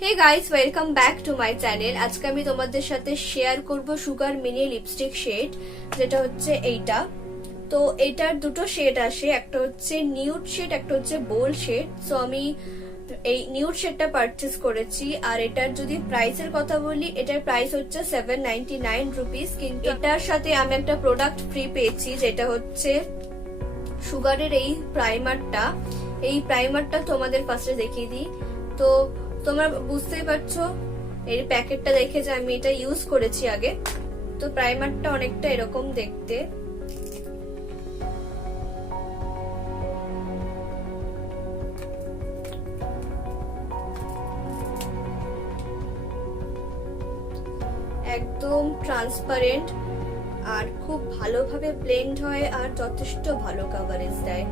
Hey guys, welcome back to my channel. আজকে আমি তোমাদের সাথে শেয়ার করব সুগার মিনি লিপস্টিক শেড, যেটা হচ্ছে এইটা। তো এটার দুটো শেড আসে, একটা হচ্ছে নিউড শেড, একটা হচ্ছে বোল্ড শেড। সো আমি এই নিউড শেডটা পারচেজ করেছি। আর এটার যদি প্রাইসের কথা বলি, এটার প্রাইস হচ্ছে 799 রুপিস। কিন্তু এটার সাথে আমি একটা প্রোডাক্ট ফ্রি পেয়েছি, যেটা হচ্ছে সুগারের এই প্রাইমারটা। এই প্রাইমারটা তোমাদের ফার্স্টে দেখিয়ে দিই। তো তোমরা বুঝতেই পারছো এর প্যাকেটটা দেখে যে আমি এটা ইউজ করেছি আগে। তো প্রাইমারটা অনেকটা এরকম দেখতে। একদম ট্রান্সপারেন্ট আর খুব ভালোভাবে ব্লেন্ড হয় আর যথেষ্ট ভালো কভারেজ দেয়,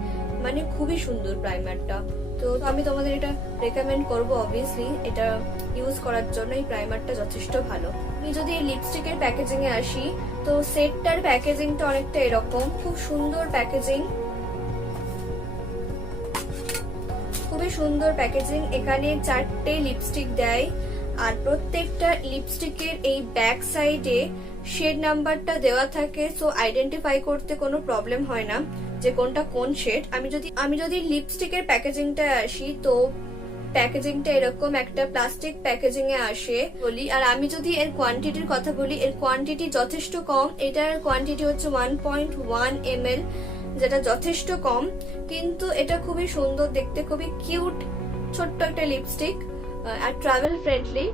মানে খুবই সুন্দর প্রাইমারটা। তো আমি তোমাদের এটা রেকমেন্ড করবো অবভিয়াসলি এটা ইউজ করার জন্য। এই প্রাইমারটা যথেষ্ট ভালো। আমি যদি এই লিপস্টিকের প্যাকেজিং এ আসি, তো সেটটার প্যাকেজিংটা অনেকটা এরকম, খুব সুন্দর প্যাকেজিং, খুবই সুন্দর প্যাকেজিং। এখানে 4টে লিপস্টিক দেয় আর প্রত্যেকটা লিপস্টিকের এই ব্যাক সাইডে শেড নাম্বারটা দেওয়া থাকে। সো আইডেন্টিফাই করতে কোনো প্রবলেম হয় না যে কোনটা কোন শেড। আমি যদি লিপস্টিকের প্যাকেজিংটা আসি, তো প্যাকেজিংটা এরকম একটা প্লাস্টিক প্যাকেজিং এ আসে বলি। আর আমি যদি এর কোয়ান্টিটির কথা বলি, এর কোয়ান্টিটি যথেষ্ট কম। এটার কোয়ান্টিটি হচ্ছে 1.1 ml, যেটা যথেষ্ট কম, কিন্তু এটা খুবই সুন্দর দেখতে, খুবই কিউট ছোট্ট একটা লিপস্টিক আর ট্রাভেল ফ্রেন্ডলি।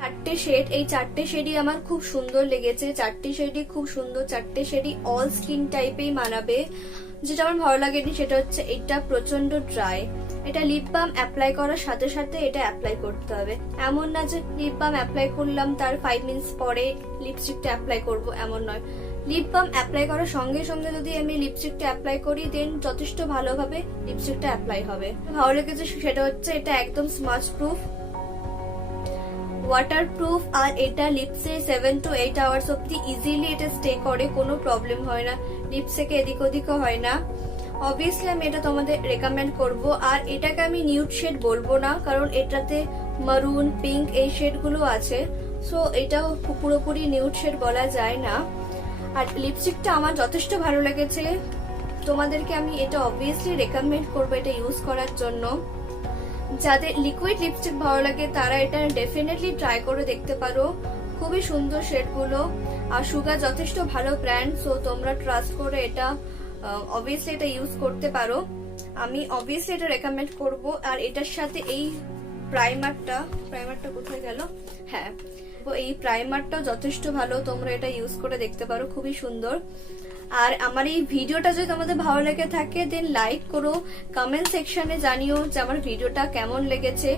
চারটে শেড, এই চারটে শেডই আমার খুব সুন্দর লেগেছে। চারটে শেডই খুব সুন্দর, চারটে শেডই অল স্কিন টাইপেই মানাবে। যেটা আমার ভালো লাগেনি সেটা হচ্ছে এটা প্রচন্ড ড্রাই। এটা লিপ বাম অ্যাপ্লাই করার সাথে সাথে এটা অ্যাপ্লাই করতে হবে। এমন না যে লিপ বাম অ্যাপ্লাই করলাম তার 5 মিনিটস পরে লিপস্টিকটা অ্যাপ্লাই করব, এমন নয়। লিপ বাম অ্যাপ্লাই করার সঙ্গে সঙ্গে যদি আমি লিপস্টিকটা অ্যাপ্লাই করি, দেন যথেষ্ট ভালোভাবে লিপস্টিকটা অ্যাপ্লাই হবে। ভালো লেগেছে সেটা হচ্ছে এটা একদম স্মাচ প্রুফ, ওয়াটারপ্রুফ, আর এটা লিপসে 7 to 8 আওয়ার্স অব্দি ইজিলি এটা স্টে করে, কোনো প্রবলেম হয় না, লিপসে এদিক ওদিকও হয় না। অবভিয়াসলি আমি এটা তোমাদের রেকমেন্ড করব। আর এটাকে আমি নিউড শেড বলবো না, কারণ এটাতে মারুন, পিঙ্ক এই শেডগুলো আছে, সো এটাও পুরোপুরি নিউড শেড বলা যায় না। আর লিপস্টিকটা আমার যথেষ্ট ভালো লেগেছে, তোমাদেরকে আমি এটা অবভিয়াসলি রেকমেন্ড করবো এটা ইউজ করার জন্য। যাদের লিকুইড লিপস্টিক ভালো লাগে তারা এটা ডেফিনেটলি ট্রাই করে দেখতে পারো, খুবই সুন্দর শেডগুলো। আর সুগা যথেষ্ট ভালো ব্র্যান্ড, সো তোমরা ট্রাস্ট করে এটা অবভিয়াসলি এটা ইউজ করতে পারো। আমি অবভিয়াসলি এটা রেকমেন্ড করব। আর এটার সাথে এই প্রাইমারটা কোথায় গেল, হ্যাঁ, তো এই প্রাইমারটাও যথেষ্ট ভালো, তোমরা এটা ইউজ করে দেখতে পারো, খুবই সুন্দর। আর আমার এই ভিডিওটা যদি তোমাদের ভালো লেগে থাকে দেন লাইক করো, কমেন্ট সেকশনে জানিও যে আমার ভিডিওটা কেমন লেগেছে,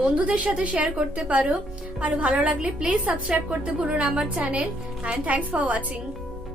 বন্ধুদের সাথে শেয়ার করতে পারো। আর ভালো লাগলে প্লিজ সাবস্ক্রাইব করতে ভুলো না আমার channel. And thanks for watching.